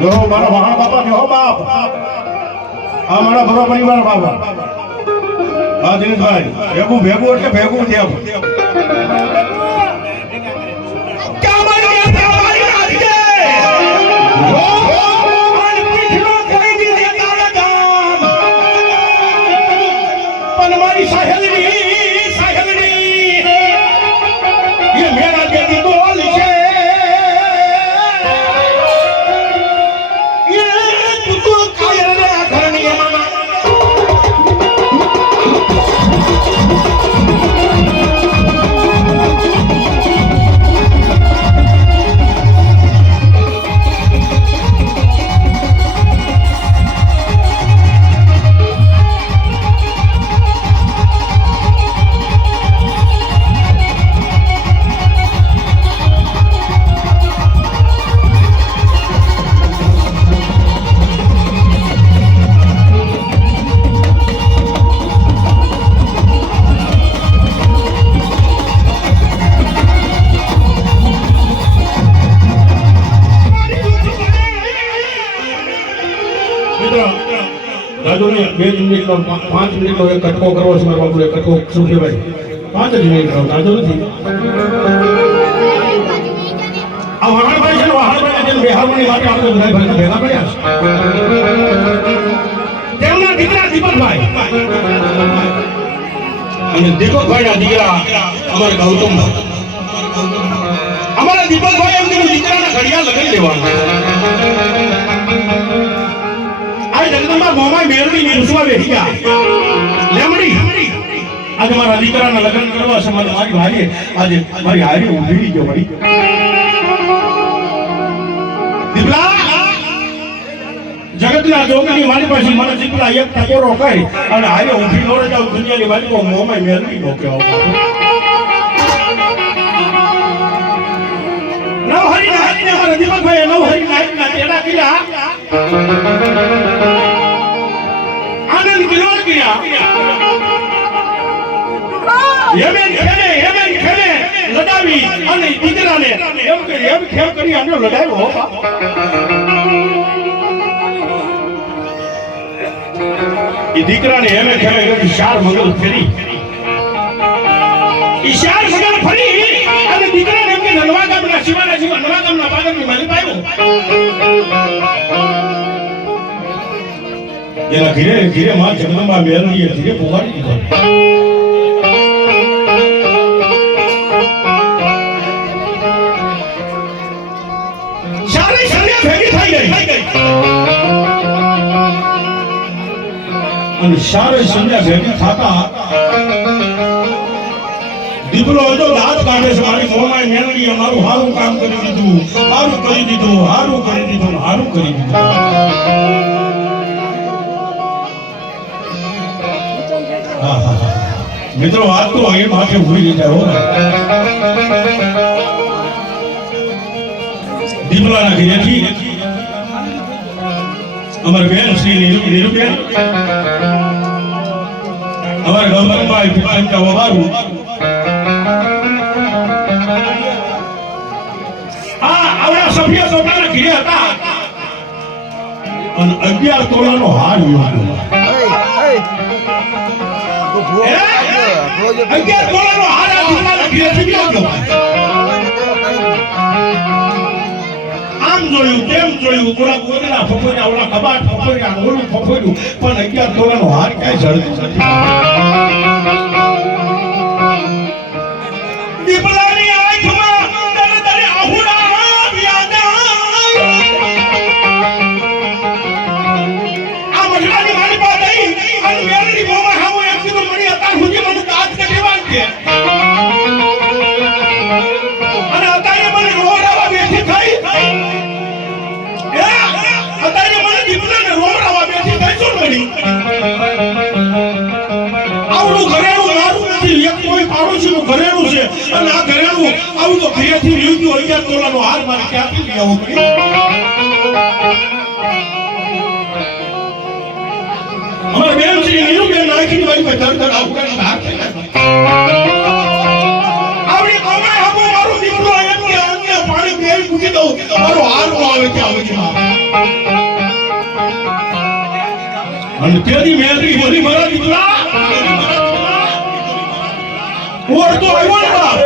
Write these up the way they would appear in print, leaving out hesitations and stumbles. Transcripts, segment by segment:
જો મારા મહાન બાપા જો બાપ આ મારા બરો પરિવાર બાપા હા દિનેશભાઈ ભેગું ભેગું એટલે ભેગું થયા બે મિનિટ 5 મિનિટ નો એક કટકો કરવો છે મારા બાપુ કટકો શું કહેવાય 5 જ મિનિટ નો તાજો નથી આ વહાણભાઈ છે વહાણભાઈ જેમ બેહારવાની માટે આપણે બધા ભાઈ ભેગા પડ્યા છે તેમના દીકરા દીપકભાઈ અને દીપકભાઈના દીકરા અમારા ગૌતમભાઈ અમારા દીપકભાઈ એમ કીધું દીકરાના ઘડિયા લગાવી દેવાના જગદંબા મોમાઈ મેરડી નિરસવા બેઠી ગયા લેમડી આજે મારા દીકરાના લગ્ન કરવા છે મારી ભાઈએ આજે મારી હારી ઊભી ગયો ભાઈ દીપલા જગતના જોગની મારી પાસે મને દીપલા એક ટકોરો કરી અને હારે ઊભી નોડે જાવ દુનિયાની બાજુ મોમાઈ મેરડી નો કહેવો નવહરી નાહીને મારા દીપકભાઈ નવહરી નાહીના તેડા કર્યા આનંદ વિનોદ કર્યા યમેન ખેને લડાવી અને દીકરાને એમ ખેમ કરી આનો લડાવ્યો એ દીકરાને એમે ખેમે કરી ચાર મંગલ ફેરી ઈ ચાર મંગલ ફરી અને દીકરાને એમ કે નવા ગામના શિવાના શિવા નવા ગામના પાદરની માલિક આવ્યો એના ઘીરે ઘીરે માં જગદંબા મેરડીએ ધીરે પુગાડી દીધો સારી સંધ્યા ભેગી થઈ ગઈ અને સારી સંધ્યા ભેગી થતા દીકરો હતો દાંત કાઢે છે મારી મોમાઈ મેરડીએ મારું હારું કામ કરી દીધું હારું કરી દીધું હારું કરી દીધું હારું કરી દીધું મિત્રો વાત તો એ માથે ભૂલી જાય હો દીપલાના ઘરેથી અમાર બેન શ્રી નીરુબેન અમાર ગૌતમભાઈ પિતાંકા વવારું આવડા સભ્ય પોતાના ઘરે હતા અને 11 તોલાનો હાર યોગ્યો આમ જોયું તેમ જોયું થોડા ગોદડા ફફોડ્યા ઓલા કબાટ ફફોડ્યા ઓલું ફફોડ્યું પણ 11 તોલાનો હાર ક્યાંય જડતો નથી દીપલાની આંખમાં તને તને આહુડા યાદ આ મજલાની મારી પાસે અને મેરડી મોમાં હામો એમ કીધું મને અત્યાર સુધી મને દાંત કઢેવા છે અને અત્યારે મને રોવડાવા બેઠી થઈ અત્યારે મને દીપલાને રોવડાવા બેઠી થઈ શું મળી આવડું ઘરેણું મારું નથી એક કોઈ પાડોશીનું ઘરેણું છે અને આ ઘરેણું આવું તો ઘરેથી રહ્યું ગયું 11 તોલાનો હાર મારે ક્યાંથી લઈ આવું પડી અમારા બેન શ્રી નીરુબેન નાખીને મારી પાસે ધડ ધડ આવડાની બહાર થઈ ગયા આવડી કોમે હબો મારું દીકરો એમ કે મૂકી દઉં મારો હાર નો આવે ત્યાં આવે અને તેની મેલરી બોલી મારા દીકરા ઓર તો આવ્યો ને બાપ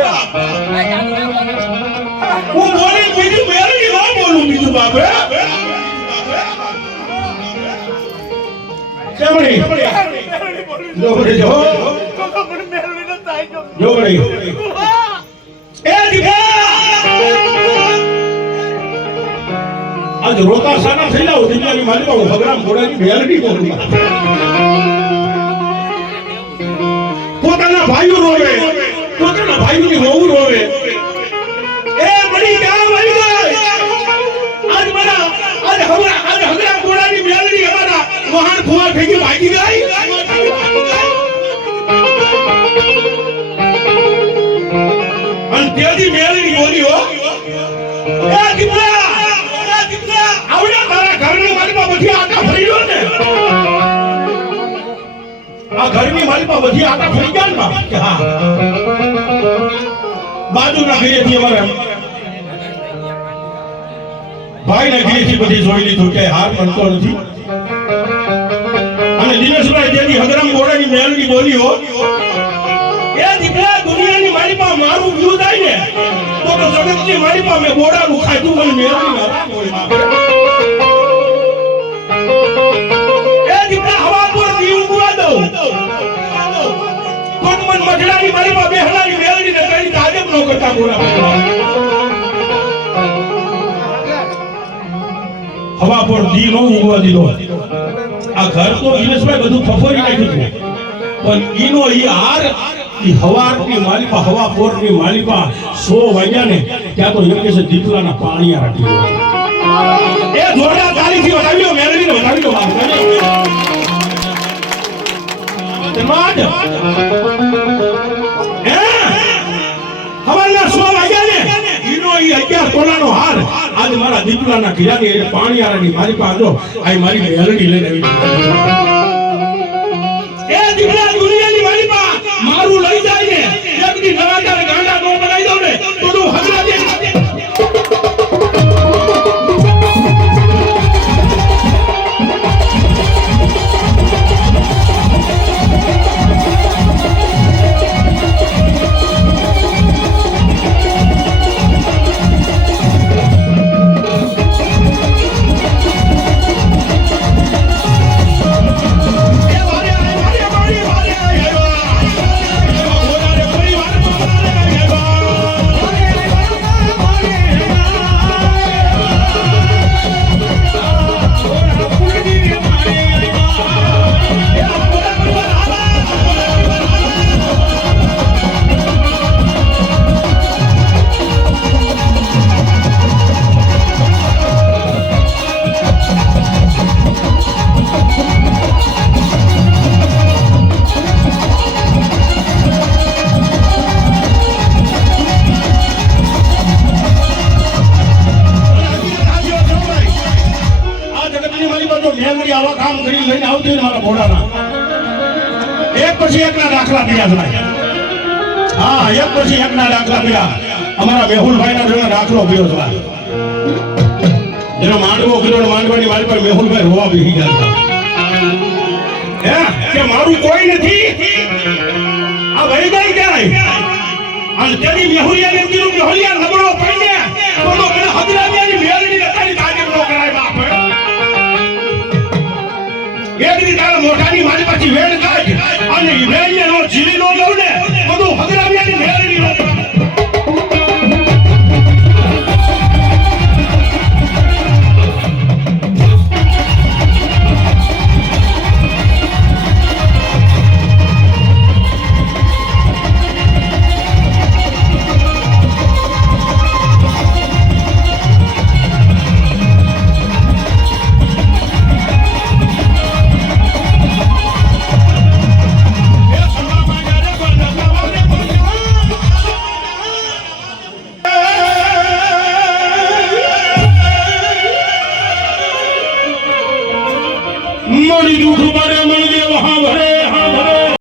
હું બોલી બીજું મેલરી ના બોલું બીજું બાપ કેમણી જો બડે જો જો બડે એ દીકરા આજ રોતા સાના થઈ જાવ દીકરાની મારી પાસે ભગરામ ઘોડાની મેલડી બોલું પોતાના ભાઈઓ રોવે પોતાના ભાઈઓની વહુ રોવે એ મળી જા મળી ગઈ આજ મારા આજ હગરામ ઘોડાની મેલડી અમારા વહાણ ફુવા થઈ ગઈ ભાગી ગઈ અને તેજી મેલડી બોલી હો એ દીકરા આવડા તારા ઘરની માલિકા બધી આટા ફરી ગયો ને આ ઘરની માલિકા બધી આટા ફરી ગયા ને કે હા બાજુના ઘરેથી અમારે ભાઈના ઘરેથી બધી જોઈ લીધું કે હાર મળતો નથી અને દિનેશભાઈ જેની હગરામ ઘોડાની મેલડી બોલી હો એ દીકરા દુનિયાની માલિકા મારું વ્યૂ થાય ને તો જગતની માલિકા મેં ઘોડાનું ખાધું મને મેલડી ના બોલી મજડાની મારી માં બેહલાની મેલડી ને કઈ તાજબ નો કરતા બોલા હવા પર દી નો ઉગવા દીધો આ ઘર તો દિનેશભાઈ બધું ફફરી નાખ્યું પણ ઈનો ઈ હાર ઈ હવારની માલિકા હવા પોરની માલિકા 100 વાગ્યા ને ત્યાં તો એક છે દીપલાના પાણીયા રાખી એ જોડા તારીથી વટાવ્યો મેલડી ને વટાવ્યો બાપ સમાજ હવાના 100 વાગ્યા ને ઈનો ઈ 11 તોલાનો હાર આજ મારા દીપલાના ઘિરાની પાણીયારાની મારી પાસે આ મારી મેલડી લઈને આવી એ દીપલા દુનિયાની મારી પાસે મારું લઈ જાય ને એકદી નવાજાર ગાંડા નો બનાવી દઉં ને તો તું હગરા દે આવા કામ કરી લઈને આવતી ને મારા ઘોડાના એક પછી એકના દાખલા પડ્યા છે હા એક પછી એકના દાખલા પડ્યા અમારા મેહુલભાઈ ના જોડે દાખલો પીયો છે જેનો માંડવો કર્યો માંડવાની મારી પર મેહુલભાઈ રોવા બેસી ગયા હે કે મારું કોઈ નથી આ વહી ગઈ ક્યાંય અને તેની મેહુલિયાને કીધું મેહુલિયા નબળો પડીને તો મને હદરામિયાની મેલડી નતાની તાજબ નો કરાય બાપ એકદી તારા મોઢાની મારી પાછી વેણ કાઢ અને વેણને નો જીલી નો લઉં ને બધું હગરામિયાની મેલડી નો મોડી દુઃખ મારે